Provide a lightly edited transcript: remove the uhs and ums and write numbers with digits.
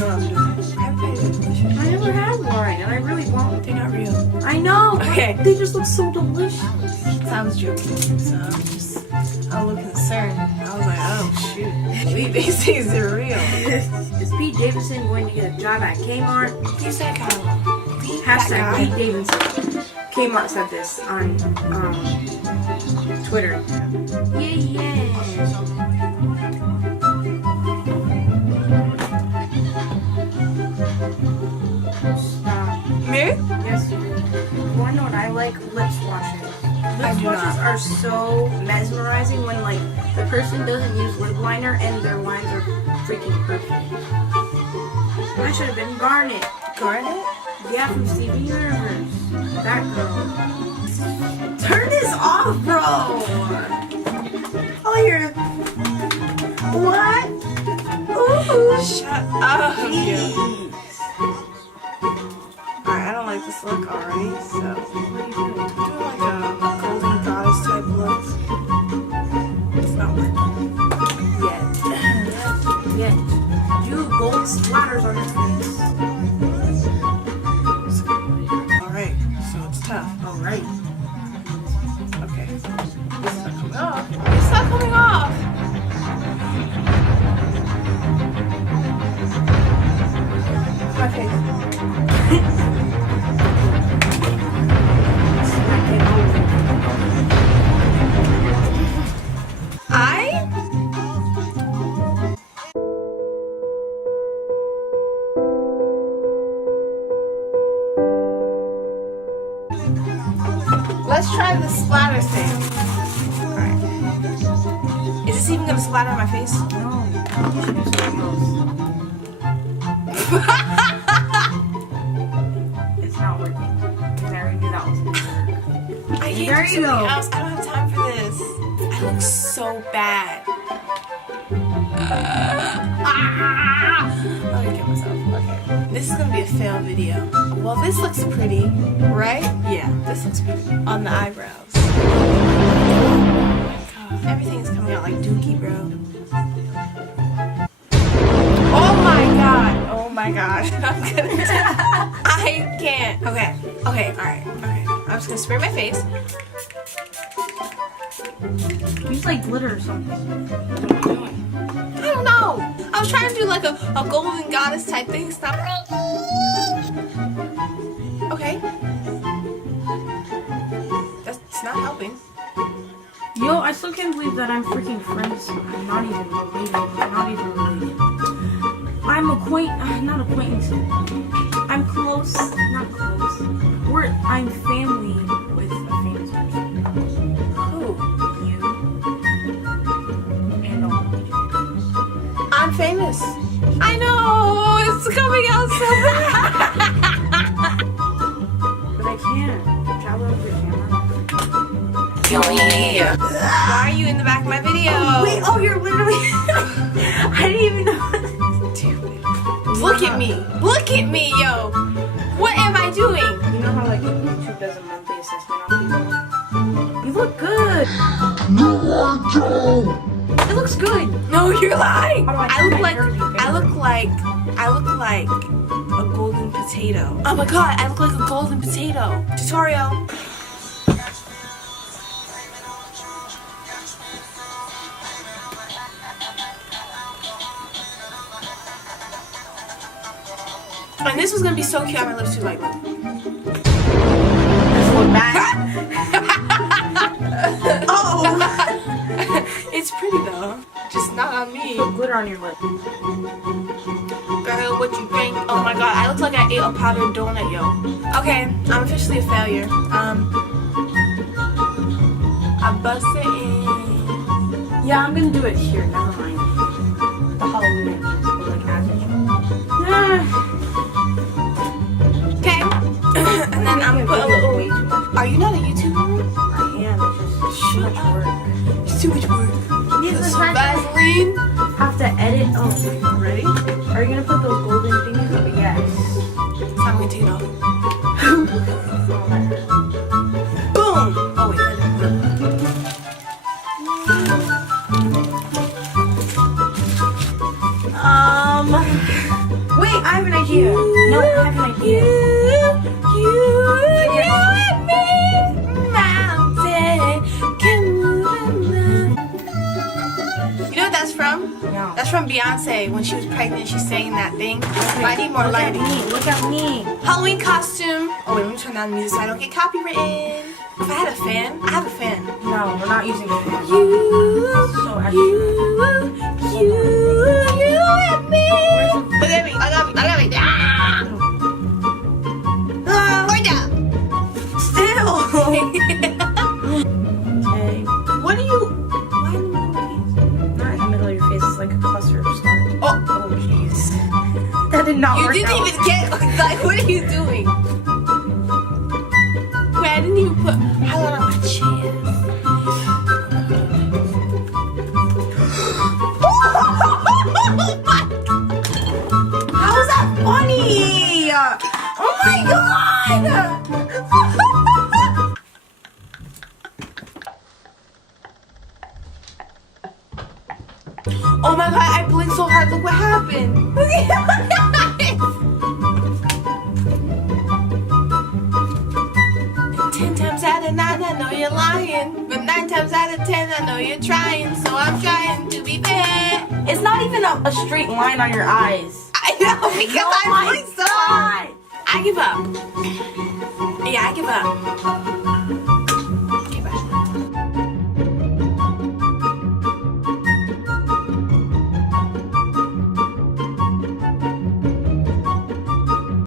I never had one, and I really want. They're not real. I know. Okay. They just look so delicious. I was joking, so I'm just a little concerned. I was like, oh shoot, maybe these things are real. Is Pete Davidson going to get a job at Kmart? He's that guy. Hashtag Pete Davidson. Kmart said this on Twitter. Yeah. Stop. Me? Yes, you do. You wanna know what I like? Lips washes. I Lips do washes not. are so mesmerizing when like the person doesn't use lip liner and their lines are freaking perfect. That should have been Garnet. Garnet? Yeah, from Steven Universe. That girl. Turn this off, bro! All I hear is, what? Ooh, Shut up, you. jeez. Alright, I don't like this look already, so What are you doing? doing like a golden goddess type look. It's not working. Yet. Do gold splatters on your face. Alright, so it's tough. Alright. Okay. It's not coming off. It's not coming off! My face. Let's try the splatter thing. Alright. Is this even gonna splatter on my face? No. You should do something else. It's not working. I already knew that was gonna work. I can't There do you something go. else. I don't have time for this. I look so bad. I'm gonna kill myself. Okay. This is gonna be a fail video. Well, this looks pretty, right? Yeah, this looks pretty. On the eyebrows. Oh my god. Everything's coming out like dookie, bro. Oh my god. Oh my god. I'm gonna I can't. Okay. Okay, alright. Okay. I'm just gonna spray my face. Use like glitter or something. I don't know. I was trying to do like a golden goddess type thing. Stop. Okay. That's not helping. Yo, I still can't believe that I'm freaking friends. I'm not even related. I'm not even related. I'm not acquaintance. I'm close, not close. I'm family with a famous person. Who? You. And all. I'm famous. I know. It's coming out so bad. But I can't. Travel with your camera. Why are you in the back of my video? Wait, oh, you're literally. I didn't even know. Look at me. Look at me, yo. What am I doing? You know how like YouTube does a monthly assessment on people? You look good. No, I don't. It looks good. No, you're lying. How do I I look turn like my hair to be I look like a golden potato. Oh my god, I look like a golden potato. Tutorial. And this was gonna be so cute. I have my lips too lightly. Let's look back. Oh. It's pretty though. Just not on me. Put glitter on your lip. Girl, what you think? Oh my god, I look like I ate a powdered donut, yo. Okay, I'm officially a failure. I busted in. Yeah, I'm gonna do it here. Never mind. The Halloween entrance, but like as usual. Okay. And then I'm gonna put a little. Way too much. Are you not a YouTuber? I am. It's just too much work. It's too much work. Yes, Put that's some right. Vaseline. Have to edit. Oh, ready? Are you gonna put those golden thingies up? Yes. So I'm gonna take it off. Boom! Oh wait, that didn't work. Wait. No, I have an idea. You and me, mountain, can you know what that's from? No. That's from Beyonce. When she was pregnant, she sang that thing. I need more Look at lighting. me. Look at me. Halloween costume. Oh wait, let me turn down the music so I don't get copywritten. If I had a fan, I have a fan. No, we're not using it. So You and me. Look at me. I got me. Right down. Still. Okay. What are you? Why in the middle of your face? Not in the middle of your face. It's like a cluster of stars. Oh jeez. That did not You work didn't out. even get. Like, what are you doing? Wait, I didn't even put highlight on my chin. How is that funny? Oh my god! Oh my god, I blinked so hard. Look what happened. Look at 10 times out of 9, I know you're lying. But 9 times out of 10, I know you're trying. So I'm trying to be fair. It's not even a straight line on your eyes. I know, because Oh I my blinked so hard. I give up. Yeah, I give up.